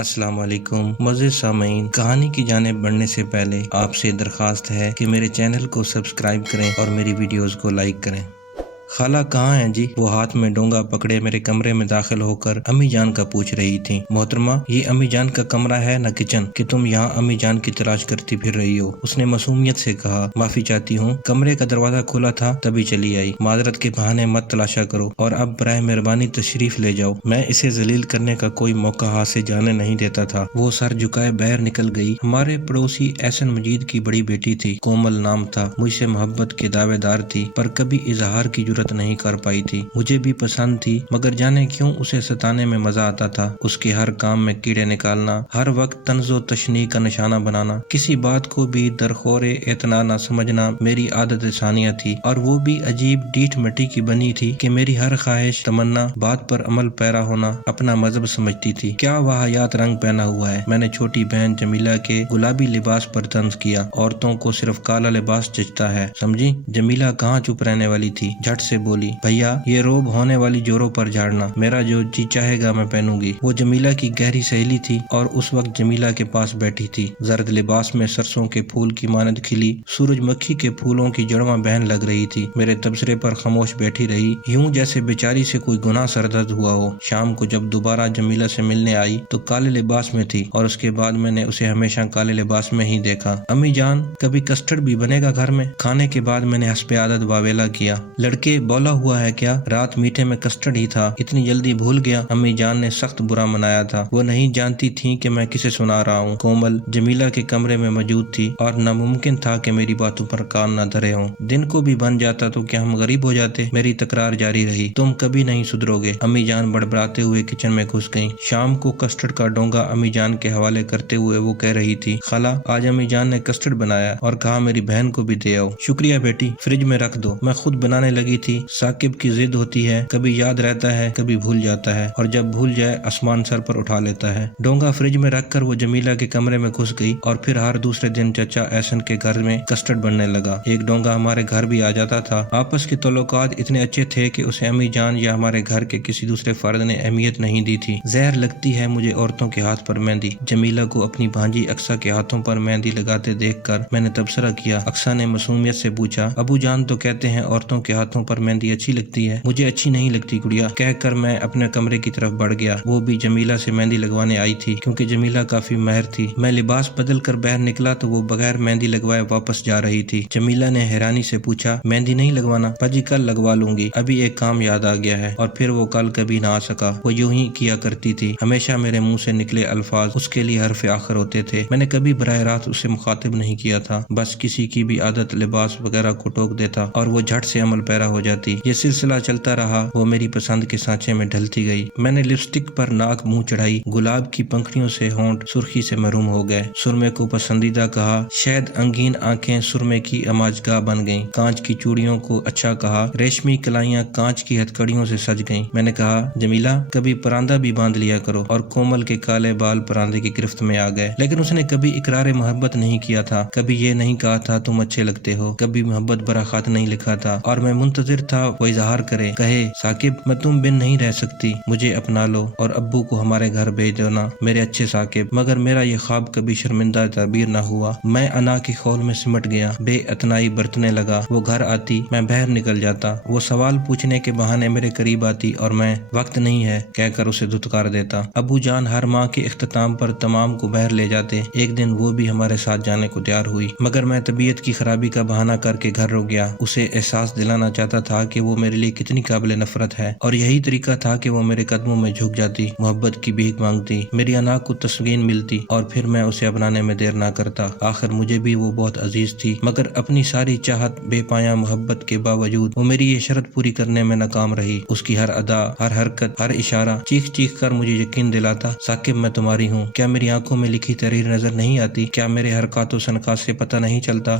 السلام علیکم معزز سامعین، کہانی کی جانب بڑھنے سے پہلے آپ سے درخواست ہے کہ میرے چینل کو سبسکرائب کریں اور میری ویڈیوز کو لائک کریں۔ خالہ کہاں ہیں جی؟ وہ ہاتھ میں ڈونگا پکڑے میرے کمرے میں داخل ہو کر امی جان کا پوچھ رہی تھی۔ محترمہ، یہ امی جان کا کمرہ ہے نہ کچن کہ تم یہاں امی جان کی تلاش کرتی پھر رہی ہو، اس نے معصومیت سے کہا۔ معافی چاہتی ہوں، کمرے کا دروازہ کھلا تھا تبھی چلی آئی، معذرت کے بہانے مت تلاشا کرو اور اب برائے مہربانی تشریف لے جاؤ، میں اسے ذلیل کرنے کا کوئی موقع ہاتھ سے جانے نہیں دیتا تھا۔ وہ سر جھکائے باہر نکل گئی۔ ہمارے پڑوسی احسن مجید کی بڑی بیٹی تھی، کومل نام تھا، مجھ سے محبت کے دعوے دار تھی پر کبھی اظہار کی جرات نہیں کر پائی تھی۔ مجھے بھی پسند تھی مگر جانے کیوں اسے ستانے میں مزہ آتا تھا، اس کے ہر کام میں کیڑے نکالنا، ہر وقت طنز و تشنیع کا نشانہ بنانا، کسی بات کو بھی درخور اعتنا نہ سمجھنا میری عادت ثانیہ تھی، اور وہ بھی عجیب ڈیٹھ مٹی کی بنی تھی کہ میری ہر خواہش تمنا بات پر عمل پیرا ہونا اپنا مذہب سمجھتی تھی۔ کیا واہیات رنگ پہنا ہوا ہے، میں نے چھوٹی بہن جمیلہ کے گلابی لباس پر طنز کیا، عورتوں کو صرف کالا لباس جچتا ہے، سمجھی؟ جمیلہ کہاں چپ رہنے والی تھی، جھٹ سے بولی، بھیا یہ روب ہونے والی جوروں پر جھاڑنا، میرا جو جی چاہے گا میں پہنوں گی۔ وہ جمیلہ کی گہری سہیلی تھی اور اس وقت جمیلہ کے پاس بیٹھی تھی، زرد لباس میں سرسوں کے پھول کی مانند کھلی سورج مکھی کے پھولوں کی جڑواں بہن لگ رہی تھی۔ میرے تبصرے پر خاموش بیٹھی رہی، یوں جیسے بیچاری سے کوئی گناہ سرزد ہوا ہو۔ شام کو جب دوبارہ جمیلہ سے ملنے آئی تو کالے لباس میں تھی، اور اس کے بعد میں نے اسے ہمیشہ کالے لباس میں ہی دیکھا۔ امی جان، کبھی کسٹرڈ بھی بنے گا گھر میں؟ کھانے کے بعد میں نے حسب عادت واویلا کیا۔ لڑکے بولا ہوا ہے کیا؟ رات میٹھے میں کسٹرڈ ہی تھا، اتنی جلدی بھول گیا؟ امی جان نے سخت برا منایا تھا، وہ نہیں جانتی تھی کہ میں کسے سنا رہا ہوں۔ کومل جمیلہ کے کمرے میں موجود تھی اور ناممکن تھا کہ میری باتوں پر کان نہ دھرے ہوں۔ دن کو بھی بن جاتا تو کیا ہم غریب ہو جاتے؟ میری تکرار جاری رہی، تم کبھی نہیں سدھرو گے۔ امی جان بڑبڑاتے ہوئے کچن میں گھس گئیں۔ شام کو کسٹرڈ کا ڈونگا امی جان کے حوالے کرتے ہوئے وہ کہہ رہی تھی، خالہ آج امی جان نے کسٹرڈ بنایا اور کہا میری بہن کو بھی دے آؤ۔ شکریہ بیٹی، فریج میں رکھ دو، میں خود بنانے لگی تھی۔ ثاقب کی ضد ہوتی ہے، کبھی یاد رہتا ہے کبھی بھول جاتا ہے، اور جب بھول جائے آسمان سر پر اٹھا لیتا ہے۔ ڈونگا فریج میں رکھ کر وہ جمیلہ کے کمرے میں گھس گئی اور پھر ہر دوسرے دن چچا احسن کے گھر میں کسٹرڈ بننے لگا۔ ایک ڈونگا ہمارے گھر بھی آ جاتا تھا۔ آپس کے تعلقات اتنے اچھے تھے کہ اسے امی جان یا ہمارے گھر کے کسی دوسرے فرد نے اہمیت نہیں دی تھی۔ زہر لگتی ہے مجھے عورتوں کے ہاتھ پر مہندی۔ جمیلہ کو اپنی بھانجی اقصیٰ کے ہاتھوں پر مہندی لگاتے دیکھ کر میں نے تبصرہ کیا۔ اقصیٰ نے معصومیت سے پوچھا، ابو جان تو کہتے ہیں عورتوں کے ہاتھوں پر مہندی اچھی لگتی ہے۔ مجھے اچھی نہیں لگتی گڑیا، کہہ کر میں اپنے کمرے کی طرف بڑھ گیا۔ وہ بھی جمیلہ سے مہندی لگوانے آئی تھی کیونکہ جمیلہ کافی ماہر تھی۔ میں لباس بدل کر باہر نکلا تو وہ بغیر مہندی لگوائے واپس جا رہی تھی۔ جمیلہ نے حیرانی سے پوچھا، مہندی نہیں لگوانا؟ باجی کل لگوا لوں گی، ابھی ایک کام یاد آ گیا ہے۔ اور پھر وہ کل کبھی نہ آ سکا۔ وہ یوں ہی کیا کرتی تھی، ہمیشہ میرے منہ سے نکلے الفاظ اس کے لیے حرف آخر ہوتے تھے۔ میں نے کبھی براہ راست اسے مخاطب نہیں کیا تھا، بس کسی کی بھی عادت لباس وغیرہ کو ٹوک دیتا اور وہ جھٹ سے عمل پیرا ہو جاتی۔ یہ سلسلہ چلتا رہا، وہ میری پسند کے سانچے میں ڈھلتی گئی۔ میں نے لپسٹک پر ناک منہ چڑھائی، گلاب کی پنکھڑیوں سے ہونٹ سرخی سے محروم ہو گئے، سرمے کو پسندیدہ کہا، شاید انگین آنکھیں سرمے کی اماجگاہ بن گئیں، کانچ کی چوڑیوں کو اچھا کہا، ریشمی کلائیاں کانچ کی ہتھکڑیوں سے سج گئیں۔ میں نے کہا، جمیلہ کبھی پراندہ بھی باندھ لیا کرو، اور کومل کے کالے بال پراندے کی گرفت میں آ گئے۔ لیکن اس نے کبھی اقرار محبت نہیں کیا تھا، کبھی یہ نہیں کہا تھا تم اچھے لگتے ہو، کبھی محبت برا خط نہیں لکھا تھا، اور میں منتظر تھا وہ اظہار کرے، کہے، ثاقب میں تم بن نہیں رہ سکتی، مجھے اپنا لو اور ابو کو ہمارے گھر بھیج دینا، میرے اچھے ثاقب۔ مگر میرا یہ خواب کبھی شرمندہ تعبیر نہ ہوا۔ میں انا کی خول میں سمٹ گیا، بے اتنائی برتنے لگا۔ وہ گھر آتی، میں باہر نکل جاتا، وہ سوال پوچھنے کے بہانے میرے قریب آتی اور میں وقت نہیں ہے کہہ کر اسے دھتکار دیتا۔ ابو جان ہر ماہ کے اختتام پر تمام کو باہر لے جاتے، ایک دن وہ بھی ہمارے ساتھ جانے کو تیار ہوئی، مگر میں طبیعت کی خرابی کا بہانہ کر کے گھر رک گیا۔ اسے احساس دلانا چاہتا تھا کہ وہ میرے لیے کتنی قابل نفرت ہے، اور یہی طریقہ تھا کہ وہ میرے قدموں میں جھک جاتی، محبت کی بھیک مانگتی، میری انا کو تسکین ملتی، اور پھر میں اسے اپنانے میں دیر نہ کرتا۔ آخر مجھے بھی وہ بہت عزیز تھی، مگر اپنی ساری چاہت، بے پایاں محبت کے باوجود وہ میری یہ شرط پوری کرنے میں ناکام رہی۔ اس کی ہر ادا، ہر حرکت، ہر اشارہ چیخ چیخ کر مجھے یقین دلاتا، ثاقب میں تمہاری ہوں۔ کیا میری آنکھوں میں لکھی تحریر نظر نہیں آتی؟ کیا میرے حرکات و سنکات سے پتہ نہیں چلتا؟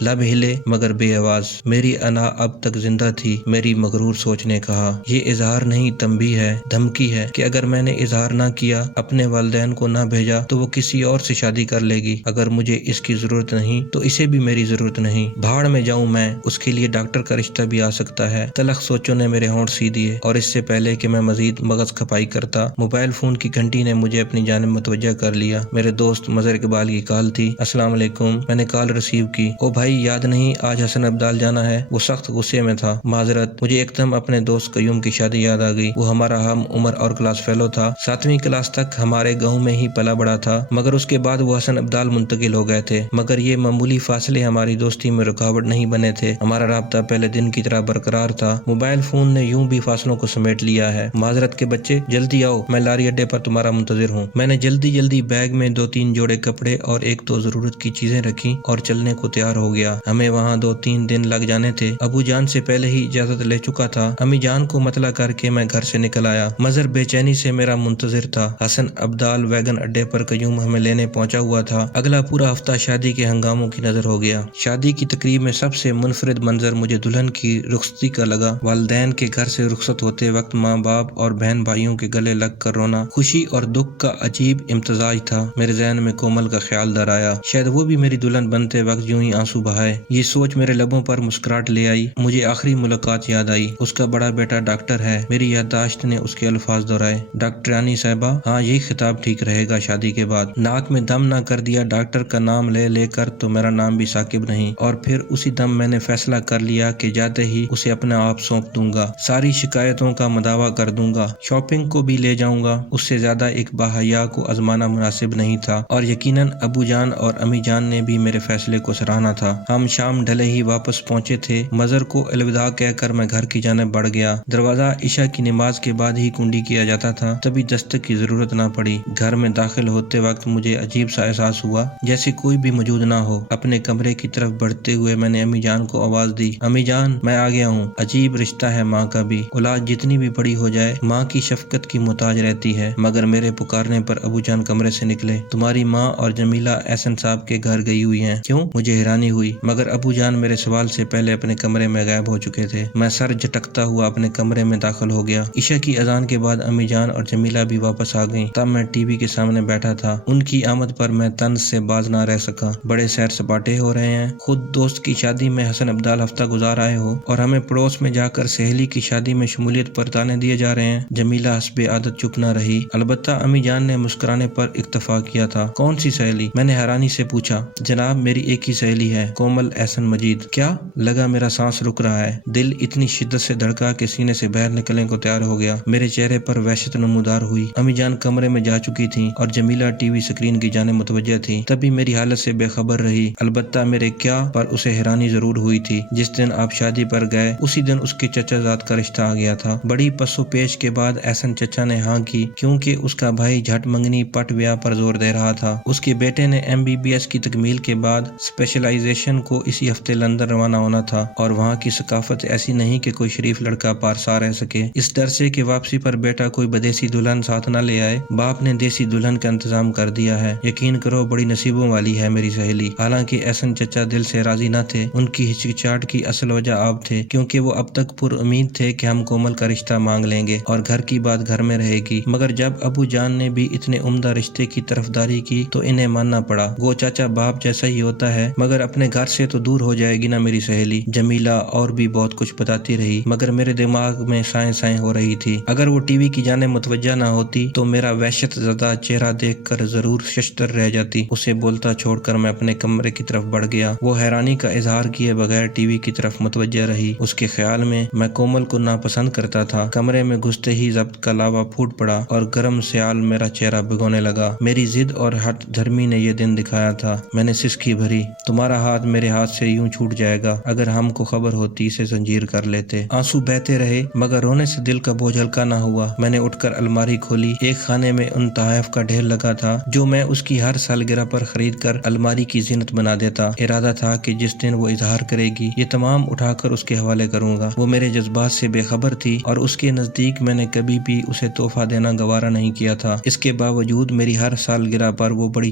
لب ہلے مگر بے آواز۔ میری انا اب تک زندہ تھی۔ میری مغرور سوچ نے کہا، یہ اظہار نہیں تنبیہ ہے، دھمکی ہے کہ اگر میں نے اظہار نہ کیا، اپنے والدین کو نہ بھیجا تو وہ کسی اور سے شادی کر لے گی۔ اگر مجھے اس کی ضرورت نہیں تو اسے بھی میری ضرورت نہیں۔ بھاڑ میں جاؤں میں، اس کے لیے ڈاکٹر کا رشتہ بھی آ سکتا ہے۔ تلخ سوچوں نے میرے ہونٹ سی دیے، اور اس سے پہلے کہ میں مزید مغز کھپائی کرتا، موبائل فون کی گھنٹی نے مجھے اپنی جانب متوجہ کر لیا۔ میرے دوست مظہر اقبال کی کال تھی۔ السلام علیکم۔ میں نے کال ریسیو کی۔ او بھائی، یاد نہیں آج حسن ابدال جانا ہے؟ وہ سخت غصے میں تھا۔ معذرت، مجھے ایک دم اپنے دوست قیوم کی شادی یاد آ گئی۔ وہ ہمارا ہم عمر اور کلاس فیلو تھا، 7ویں کلاس تک ہمارے گاؤں میں ہی پلا بڑا تھا، مگر اس کے بعد وہ حسن ابدال منتقل ہو گئے تھے۔ مگر یہ معمولی فاصلے ہماری دوستی میں رکاوٹ نہیں بنے تھے۔ ہمارا رابطہ پہلے دن کی طرح برقرار تھا۔ موبائل فون نے یوں بھی فاصلوں کو سمیٹ لیا ہے۔ معذرت کے بچے، جلدی آؤ، میں لاری اڈے پر تمہارا منتظر ہوں۔ میں نے جلدی بیگ میں 2-3 جوڑے کپڑے اور 1-2 ضرورت کی چیزیں رکھی اور چلنے کو تیار ہو گیا۔ ہمیں وہاں 2-3 دن لگ جانے تھے۔ ابو جان سے پہلے ہی اجازت لے چکا تھا۔ امی جان کو مطلع کر کے میں گھر سے نکل آیا۔ مظہر بے چینی سے میرا منتظر تھا۔ حسن ابدال ویگن اڈے پر قیوم ہمیں لینے پہنچا ہوا تھا۔ اگلا پورا ہفتہ شادی کے ہنگاموں کی نظر ہو گیا۔ شادی کی تقریب میں سب سے منفرد منظر مجھے دلہن کی رخصتی کا لگا۔ والدین کے گھر سے رخصت ہوتے وقت ماں باپ اور بہن بھائیوں کے گلے لگ کر رونا خوشی اور دکھ کا عجیب امتزاج تھا۔ میرے ذہن میں کومل کا خیال در آیا، شاید وہ بھی میری دلہن بنتے وقت یوں ہی آنسو بہائے۔ یہ سوچ میرے لبوں پر مسکراہٹ لے آئی۔ مجھے آخری ملاقات یاد آئی۔ اس کا بڑا بیٹا ڈاکٹر ہے۔ میری یادداشت نے اس کے الفاظ دہرائے، ڈاکٹرانی صاحبہ، ہاں یہی خطاب ٹھیک رہے گا شادی کے بعد۔ ناک میں دم نہ کر دیا ڈاکٹر کا نام لے کر تو میرا نام بھی ثاقب نہیں۔ اور پھر اسی دم میں نے فیصلہ کر لیا کہ جاتے ہی اسے اپنے آپ سونپ دوں گا، ساری شکایتوں کا مداوع کر دوں گا، شاپنگ کو بھی لے جاؤں گا۔ اس سے زیادہ ایک باحیا کو آزمانا مناسب نہیں تھا، اور یقیناً ابو جان اور امی جان نے بھی میرے فیصلے کو سراہنا تھا۔ ہم شام ڈھلے ہی واپس پہنچے تھے۔ مظہر کو الوداع کہہ کر میں گھر کی جانب بڑھ گیا۔ دروازہ عشاء کی نماز کے بعد ہی کنڈی کیا جاتا تھا، تبھی دستک کی ضرورت نہ پڑی۔ گھر میں داخل ہوتے وقت مجھے عجیب سا احساس ہوا، جیسے کوئی بھی موجود نہ ہو۔ اپنے کمرے کی طرف بڑھتے ہوئے میں نے امی جان کو آواز دی، امی جان میں آ گیا ہوں۔ عجیب رشتہ ہے ماں کا بھی، اولاد جتنی بھی بڑی ہو جائے ماں کی شفقت کی محتاج رہتی ہے۔ مگر میرے پکارنے پر ابو جان کمرے سے نکلے۔ تمہاری ماں اور جمیلہ احسن صاحب کے گھر گئی ہوئی ہیں؟ کیوں؟ مجھے حیرانی ہوئی، مگر ابو جان میرے سوال سے پہلے اپنے کمرے میں غائب ہو چکے تھے۔ میں سر جھٹکتا ہوا اپنے کمرے میں داخل ہو گیا۔ عشاء کی اذان کے بعد امی جان اور جمیلہ بھی واپس آ گئیں۔ تب میں ٹی وی کے سامنے بیٹھا تھا۔ ان کی آمد پر میں طنز سے باز نہ رہ سکا۔ بڑے سیر سپاٹے ہو رہے ہیں، خود دوست کی شادی میں حسن ابدال ہفتہ گزار آئے ہو، اور ہمیں پڑوس میں جا کر سہیلی کی شادی میں شمولیت پر تانے دیے جا رہے ہیں۔ جمیلہ حسب عادت چپ نہ رہی، البتہ امی جان نے مسکرانے پر اکتفا کیا تھا۔ کون سی سہیلی؟ میں نے حیرانی سے پوچھا۔ جناب میری ایک ہی سہیلی ہے، کومل احسن مجید۔ کیا؟ لگا میرا سانس رک رہا ہے۔ دل اتنی شدت سے دھڑکا کہ سینے سے باہر نکلنے کو تیار ہو گیا۔ میرے چہرے پر وحشت نمودار ہوئی۔ امی جان کمرے میں جا چکی تھیں اور جمیلہ ٹی وی اسکرین کی جانب متوجہ تھی، تبھی میری حالت سے بے خبر رہی۔ البتہ میرے کیا پر اسے حیرانی ضرور ہوئی تھی۔ جس دن آپ شادی پر گئے اسی دن اس کے چچا زاد کا رشتہ آ گیا تھا۔ بڑی پس و پیش کے بعد احسن چچا نے ہاں کی، کیونکہ اس کا بھائی جھٹ منگنی پٹ ویاہ پر زور دے رہا تھا۔ اس کے بیٹے نے MBBS کی تکمیل کے بعد اسپیشلائزیشن کو اسی ہفتے لندن روانہ ہونا تھا، اور وہاں کی ثقافت ایسی نہیں کہ کوئی شریف لڑکا پارسا رہ سکے۔ اس ڈر سے کہ واپسی پر بیٹا کوئی بدیسی دلہن ساتھ نہ لے آئے، باپ نے دیسی دلہن کا انتظام کر دیا ہے۔ یقین کرو بڑی نصیبوں والی ہے میری سہیلی۔ حالانکہ احسن چچا دل سے راضی نہ تھے۔ ان کی ہچکچاہٹ کی اصل وجہ آپ تھے، کیونکہ وہ اب تک پر امید تھے کہ ہم کومل کا رشتہ مانگ لیں گے اور گھر کی بات گھر میں رہے گی۔ مگر جب ابو جان نے بھی اتنے عمدہ رشتے کی طرفداری کی تو انہیں ماننا پڑا۔ گو چاچا باپ جیسا ہی ہوتا ہے، مگر اپنے گھر سے تو دور ہو جائے گی نا میری سہیلی۔ جمیلہ اور بھی بہت کچھ بتاتی رہی، مگر میرے دماغ میں سائیں سائیں ہو رہی تھی۔ اگر وہ ٹی وی کی جانب متوجہ نہ ہوتی تو میرا وحشت زدہ چہرہ دیکھ کر ضرور ششدر رہ جاتی۔ اسے بولتا چھوڑ کر میں اپنے کمرے کی طرف بڑھ گیا۔ وہ حیرانی کا اظہار کیے بغیر ٹی وی کی طرف متوجہ رہی۔ اس کے خیال میں کومل کو ناپسند کرتا تھا۔ کمرے میں گھستے ہی ضبط کا لاوا پھوٹ پڑا اور گرم سیال میرا چہرہ بھگونے لگا۔ میری ضد اور ہٹ دھرمی نے یہ دن دکھایا تھا۔ میں نے سسکی بھری، تمہارا ہاتھ میرے ہاتھ سے یوں چھوٹ جائے گا، اگر ہم کو خبر ہوتی اسے زنجیر کر لیتے۔ آنسو بہتے رہے مگر رونے سے دل کا بوجھ ہلکا نہ ہوا۔ میں نے اٹھ کر الماری کھولی۔ ایک خانے میں ان تحائف کا ڈھیر لگا تھا جو میں اس کی ہر سالگرہ پر خرید کر الماری کی زینت بنا دیتا۔ ارادہ تھا کہ جس دن وہ اظہار کرے گی یہ تمام اٹھا کر اس کے حوالے کروں گا۔ وہ میرے جذبات سے بے خبر تھی اور اس کے نزدیک میں نے کبھی بھی اسے تحفہ دینا گوارا نہیں کیا تھا۔ اس کے باوجود میری ہر سالگرہ پر وہ بڑی